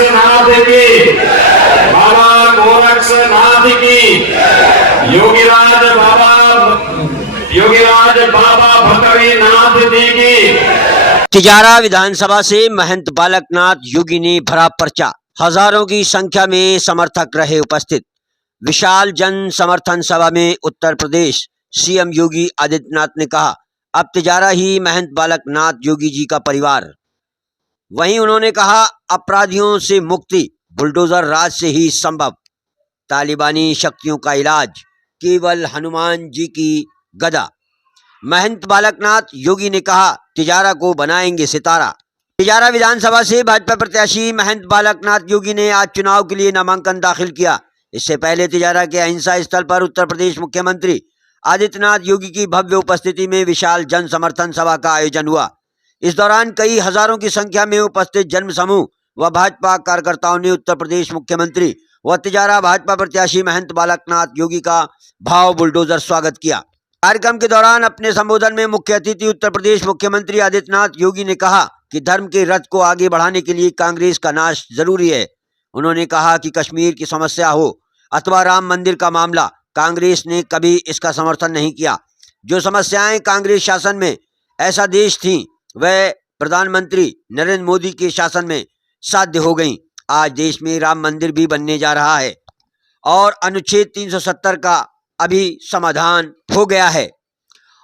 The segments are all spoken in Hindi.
गोरक्षनाथ की, बाबा गोरक्षनाथ की, योगीराज बाबा भटरीनाथ जी की। तिजारा विधानसभा से महंत बालकनाथ योगी ने भरा पर्चा। हजारों की संख्या में समर्थक रहे उपस्थित। विशाल जन समर्थन सभा में उत्तर प्रदेश सीएम योगी आदित्यनाथ ने कहा, अब तिजारा ही महंत बालकनाथ योगी जी का परिवार। वहीं उन्होंने कहा, अपराधियों से मुक्ति बुलडोजर राज से ही संभव। तालिबानी शक्तियों का इलाज केवल हनुमान जी की गदा। महंत बालकनाथ योगी ने कहा, तिजारा को बनाएंगे सितारा। तिजारा विधानसभा से भाजपा प्रत्याशी महंत बालकनाथ योगी ने आज चुनाव के लिए नामांकन दाखिल किया। इससे पहले तिजारा के अहिंसा स्थल पर उत्तर प्रदेश मुख्यमंत्री आदित्यनाथ योगी की भव्य उपस्थिति में विशाल जन समर्थन सभा का आयोजन हुआ। इस दौरान कई हजारों की संख्या में उपस्थित जन समूह व भाजपा कार्यकर्ताओं ने उत्तर प्रदेश मुख्यमंत्री व तिजारा भाजपा प्रत्याशी महंत बालकनाथ योगी का भाव बुलडोजर स्वागत किया। कार्यक्रम के दौरान अपने संबोधन में मुख्य अतिथि उत्तर प्रदेश मुख्यमंत्री आदित्यनाथ योगी ने कहा कि धर्म के रथ को आगे बढ़ाने के लिए कांग्रेस का नाश जरूरी है। उन्होंने कहा कि कश्मीर की समस्या हो अथवा राम मंदिर का मामला, कांग्रेस ने कभी इसका समर्थन नहीं किया। जो समस्याएं कांग्रेस शासन में ऐसा देश थी, वह प्रधानमंत्री नरेंद्र मोदी के शासन में साध्य हो गई। आज देश में राम मंदिर भी बनने जा रहा है और अनुच्छेद 370 का अभी समाधान हो गया है।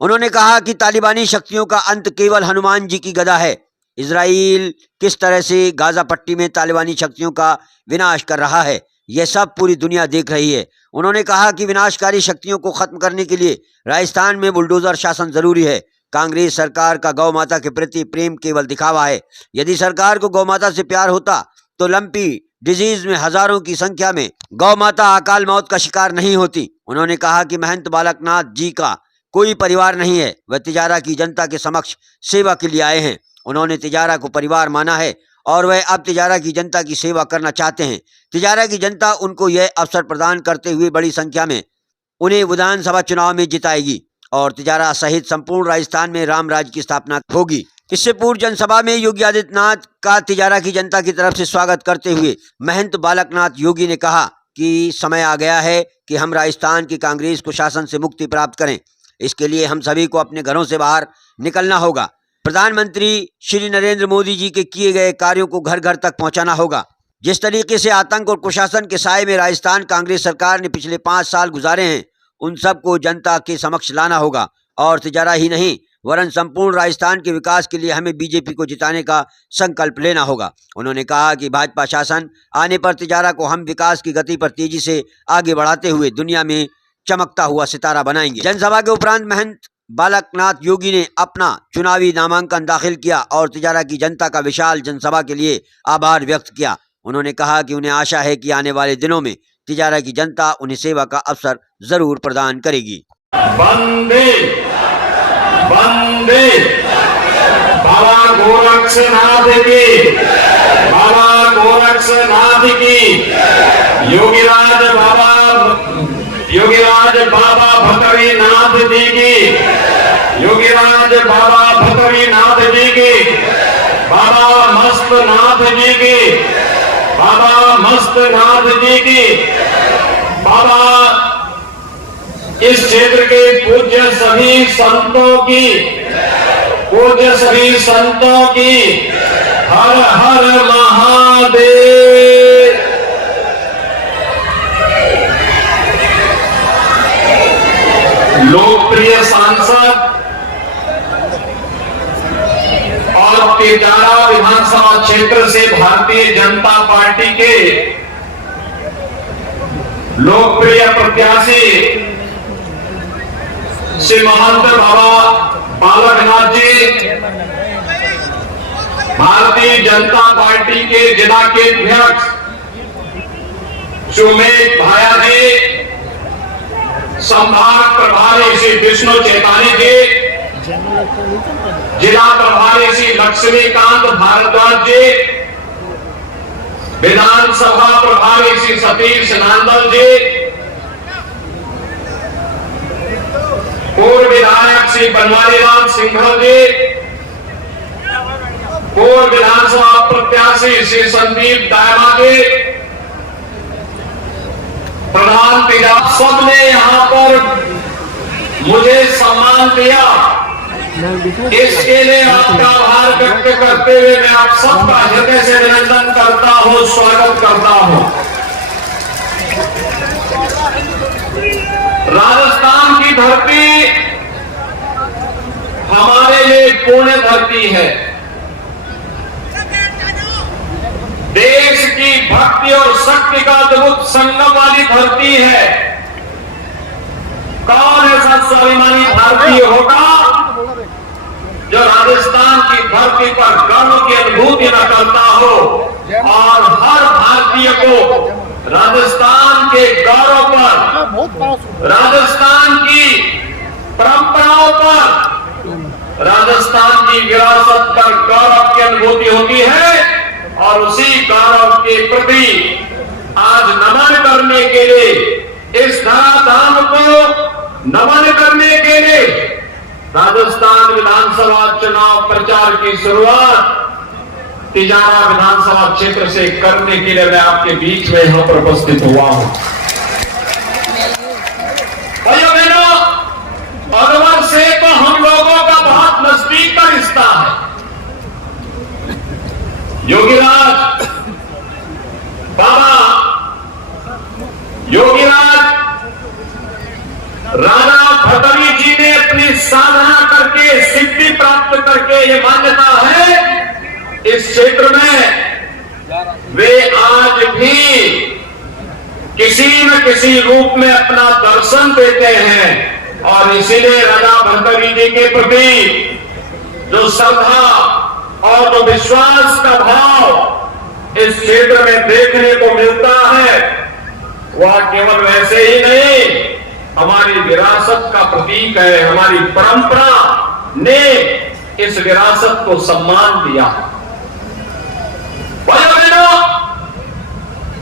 उन्होंने कहा कि तालिबानी शक्तियों का अंत केवल हनुमान जी की गदा है। इजराइल किस तरह से गाजा पट्टी में तालिबानी शक्तियों का विनाश कर रहा है, यह सब पूरी दुनिया देख रही है। उन्होंने कहा कि विनाशकारी शक्तियों को खत्म करने के लिए राजस्थान में बुलडोजर शासन जरूरी है। कांग्रेस सरकार का गौ माता के प्रति प्रेम केवल दिखावा है। यदि सरकार को गौ माता से प्यार होता तो लंपी डिजीज में हजारों की संख्या में गौ माता अकाल मौत का शिकार नहीं होती। उन्होंने कहा कि महंत बालकनाथ जी का कोई परिवार नहीं है, वह तिजारा की जनता के समक्ष सेवा के लिए आए हैं। उन्होंने तिजारा को परिवार माना है और वह अब तिजारा की जनता की सेवा करना चाहते हैं। तिजारा की जनता उनको यह अवसर प्रदान करते हुए बड़ी संख्या में उन्हें विधानसभा चुनाव में जिताएगी और तिजारा सहित संपूर्ण राजस्थान में राम राज्य की स्थापना होगी। इससे पूर्व जनसभा में योगी आदित्यनाथ का तिजारा की जनता की तरफ से स्वागत करते हुए महंत बालकनाथ योगी ने कहा कि समय आ गया है कि हम राजस्थान की कांग्रेस को शासन से मुक्ति प्राप्त करें। इसके लिए हम सभी को अपने घरों से बाहर निकलना होगा। प्रधानमंत्री श्री नरेंद्र मोदी जी के किए गए कार्यों को घर घर तक पहुंचाना होगा। जिस तरीके से आतंक और कुशासन के साए में राजस्थान कांग्रेस सरकार ने पिछले 5 साल गुजारे हैं, उन सबको जनता के समक्ष लाना होगा और तिजारा ही नहीं वरन संपूर्ण राजस्थान के विकास के लिए हमें बीजेपी को जिताने का संकल्प लेना होगा। उन्होंने कहा कि भाजपा शासन आने पर तिजारा को हम विकास की गति पर तेजी से आगे बढ़ाते हुए दुनिया में चमकता हुआ सितारा बनाएंगे। जनसभा के उपरांत महंत बालकनाथ योगी ने अपना चुनावी नामांकन दाखिल किया और तिजारा की जनता का विशाल जनसभा के लिए आभार व्यक्त किया। उन्होंने कहा कि उन्हें आशा है कि आने वाले दिनों में तिजारा की जनता उन्हें सेवा का अवसर जरूर प्रदान करेगी। वंदे वंदे बाबा गोरक्षनाथ की, बाबा गोरक्षनाथ की, योगीराज बाबा भटरीनाथ जी की, योगीराज बाबा भटरीनाथ जी की, बाबा मस्तनाथ जी की, बाबा मस्तनाथ जी की, बाबा इस क्षेत्र के पूज्य सभी संतों की हर हर महादेव। लोकप्रिय सांसद और तिजारा विधानसभा क्षेत्र से भारतीय जनता पार्टी के लोकप्रिय प्रत्याशी श्री महंत बाबा बालकनाथ जी, भारतीय जनता पार्टी के जिला के अध्यक्ष सुमेश भाया जी, संभाग प्रभारी श्री विष्णु चेतानी जी, जिला प्रभारी श्री लक्ष्मीकांत भारद्वाज जी, विधानसभा प्रभारी श्री सतीश नांदल जी, पूर्व विधायक श्री बनवारीलाल सिंघल जी, पूर्व विधानसभा प्रत्याशी श्री संदीप दायमा के प्रधान पिता सबने यहाँ पर मुझे सम्मान दिया, इसके लिए आपका आभार व्यक्त करते हुए मैं आप सबका हृदय से अभिनंदन करता हूं, स्वागत करता हूं। राजस्थान की धरती हमारे लिए पुण्य धरती है, देश की भक्ति और शक्ति का अद्भुत संगम वाली धरती है। कौन ऐसा स्वाभिमानी भारतीय होगा जो राजस्थान की धरती पर गर्व की अनुभूति न करता हो, और हर भारतीय को राजस्थान के गौरव पर, राजस्थान की परंपराओं पर, राजस्थान की विरासत पर गौरव की अनुभूति होती है। और उसी गौरव के प्रति आज नमन करने के लिए, इस धराधाम को नमन करने के लिए राजस्थान विधानसभा चुनाव प्रचार की शुरुआत तिजारा विधानसभा क्षेत्र से करने के लिए मैं आपके बीच में यहां पर उपस्थित हुआ हूं। भाइयों बहनों, अगवर से तो हम लोगों का बहुत नजदीक का रिश्ता है। योगीराज बाबा, योगीराज राणा भटरी जी ने अपनी साधना करके, सिद्धि प्राप्त करके, ये मान्यता है इस क्षेत्र में वे आज भी किसी न किसी रूप में अपना दर्शन देते हैं। और इसीलिए राणा भटरी जी के प्रति जो श्रद्धा और जो विश्वास का भाव इस क्षेत्र में देखने को मिलता है, वह केवल वैसे ही नहीं, हमारी विरासत का प्रतीक है। हमारी परंपरा ने इस विरासत को सम्मान दिया। भाइयों बहनों,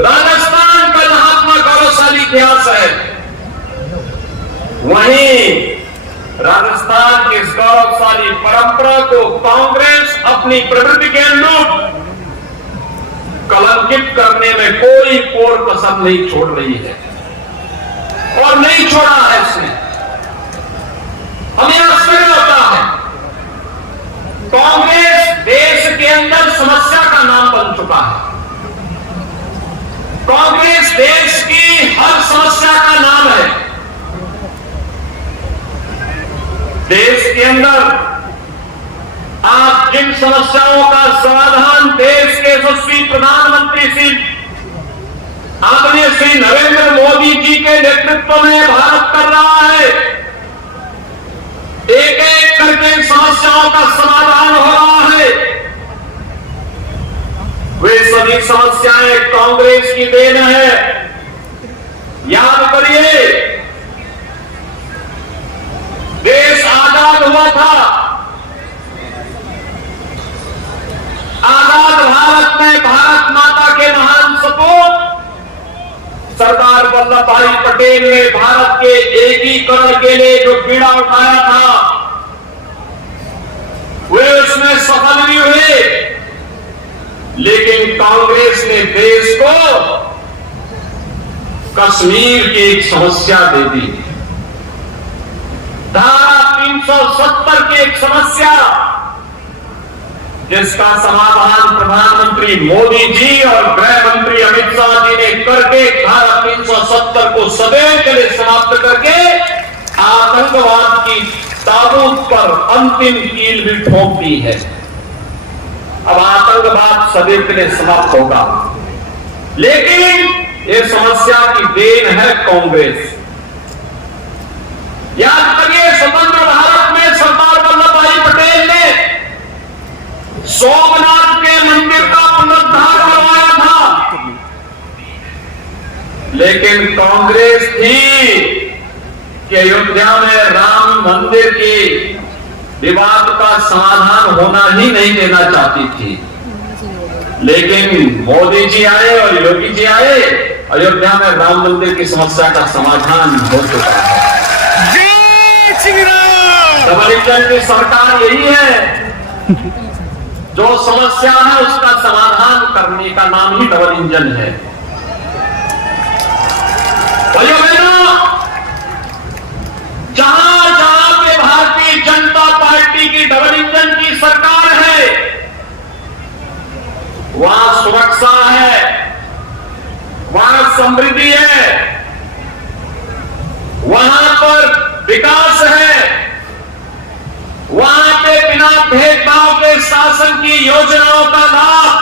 राजस्थान का महात्मा गौरवशाली इतिहास है, वहीं राजस्थान की इस गौरवशाली परंपरा को कांग्रेस अपनी प्रवृत्ति के अनुरूप कलंकित करने में कोई कोर कसर नहीं छोड़ रही है और नहीं छोड़ा है इसने। हमें आश्चर्य होता है, कांग्रेस देश के अंदर समस्या का नाम बन चुका है। कांग्रेस देश की हर समस्या का नाम है। देश के अंदर आप जिन समस्याओं का समाधान देश के यशस्वी प्रधानमंत्री श्री आदरणीय श्री नरेंद्र मोदी जी के नेतृत्व में भारत कर रहा है, एक एक करके समस्याओं का समाधान हो रहा है, वे सभी समस्याएं कांग्रेस की देन है। याद करिए, देश आजाद हुआ था, आजाद भारत में भारत माता के महान सपूत सरदार वल्लभ भाई पटेल ने भारत के एकीकरण के लिए जो बीड़ा उठाया था, वे उसमें सफल भी हुए। लेकिन कांग्रेस ने देश को कश्मीर की एक समस्या दे दी, धारा 370 की एक समस्या, जिसका समाधान प्रधानमंत्री मोदी जी और गृह मंत्री अमित शाह जी ने करके धारा 370 को सदैव के लिए समाप्त करके आतंकवाद की ताबूत पर अंतिम कील भी ठोक दी है। अब आतंकवाद सदैव के लिए समाप्त होगा, लेकिन ये समस्या की देन है कांग्रेस। याद करिए, स्वतंत्र भारत में सरदार वल्लभ भाई पटेल ने सोमनाथ के मंदिर का पुनरुद्धार करवाया था, लेकिन कांग्रेस थी कि अयोध्या में राम मंदिर की विवाद का समाधान होना ही नहीं देना चाहती थी। लेकिन मोदी जी आए और योगी जी आए, अयोध्या में राम मंदिर की समस्या का समाधान हो चुका है। डबल इंजन की सरकार यही है जो समस्या है उसका समाधान करने का नाम ही डबल इंजन है। भाइयों बहनों, जहां जहां पे भारतीय जनता पार्टी की डबल इंजन की सरकार है, वहां सुरक्षा है, वहां समृद्धि है, वहां पर विकास है, वहां पे बिना भेदभाव के शासन की योजनाओं का लाभ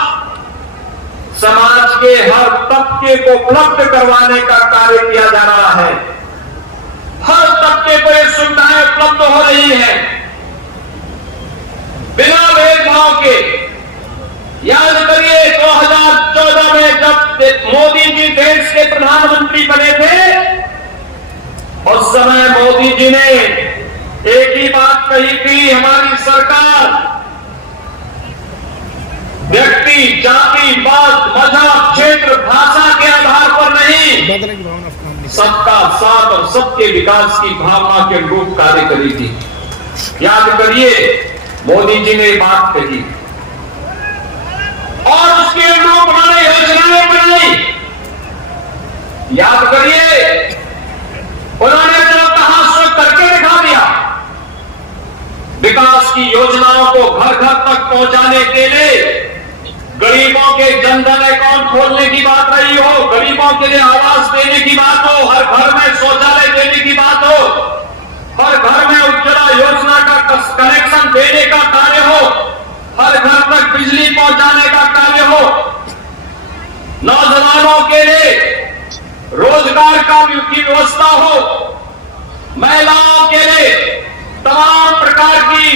समाज के हर तबके को उपलब्ध करवाने का कार्य किया जा रहा है। हर तबके को ये सुविधाएं उपलब्ध हो रही है बिना भेदभाव के। याद करिए 2014 में जब मोदी जी देश के प्रधानमंत्री बने थे, उस समय मोदी जी ने एक ही बात कही थी, हमारी सरकार व्यक्ति, जाति, मत, मजहब, क्षेत्र, भाषा के आधार पर नहीं, सबका साथ और सबके विकास की भावना के अनुरूप कार्य करी थी। याद करिए मोदी जी ने बात कही और उसके अनुरूप उन्होंने योजनाएं बनाई। याद करिए उन्होंने जो कहा सो करके दिखा दिया। विकास की योजनाओं को घर घर तक पहुंचाने के लिए गरीबों के जनधन अकाउंट खोलने की बात रही हो, गरीबों के लिए आवास देने की बात हो, हर घर में शौचालय देने की बात हो, हर घर में उज्ज्वला योजना का कनेक्शन देने का कार्य हो, हर घर तक बिजली पहुंचाने का कार्य हो, नौजवानों के लिए रोजगार की व्यवस्था हो, महिलाओं के लिए तमाम प्रकार की